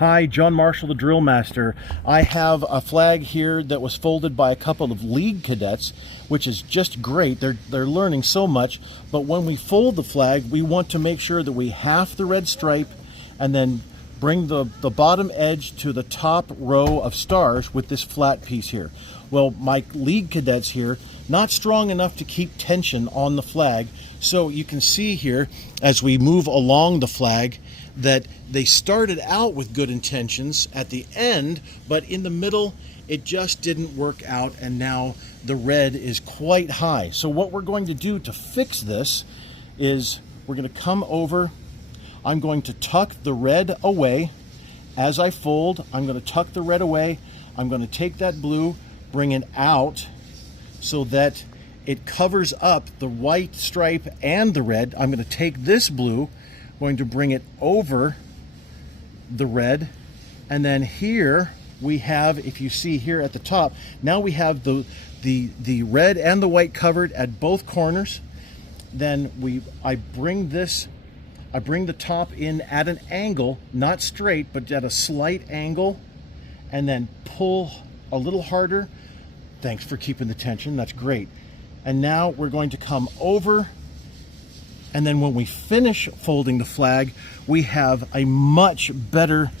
Hi, John Marshall, the drill master. I have a flag here that was folded by a couple of league cadets, which is just great. They're learning so much. But when we fold the flag, we want to make sure that we half the red stripe and then bring the bottom edge to the top row of stars with this flat piece here. Well, my league cadets here, not strong enough to keep tension on the flag. So you can see here, as we move along the flag, that they started out with good intentions at the end, but in the middle, it just didn't work out, and now the red is quite high. So what we're going to do to fix this is we're going to come over. I'm going to tuck the red away. As I fold, I'm going to tuck the red away. I'm going to take that blue, bring it out so that it covers up the white stripe and the red. I'm going to take this blue, going to bring it over the red, and then here we have, if you see here at the top, now we have the red and the white covered at both corners. Then I bring the top in at an angle, not straight, but at a slight angle, and then pull a little harder. Thanks for keeping the tension, that's great. And now we're going to come over, and then when we finish folding the flag, we have a much better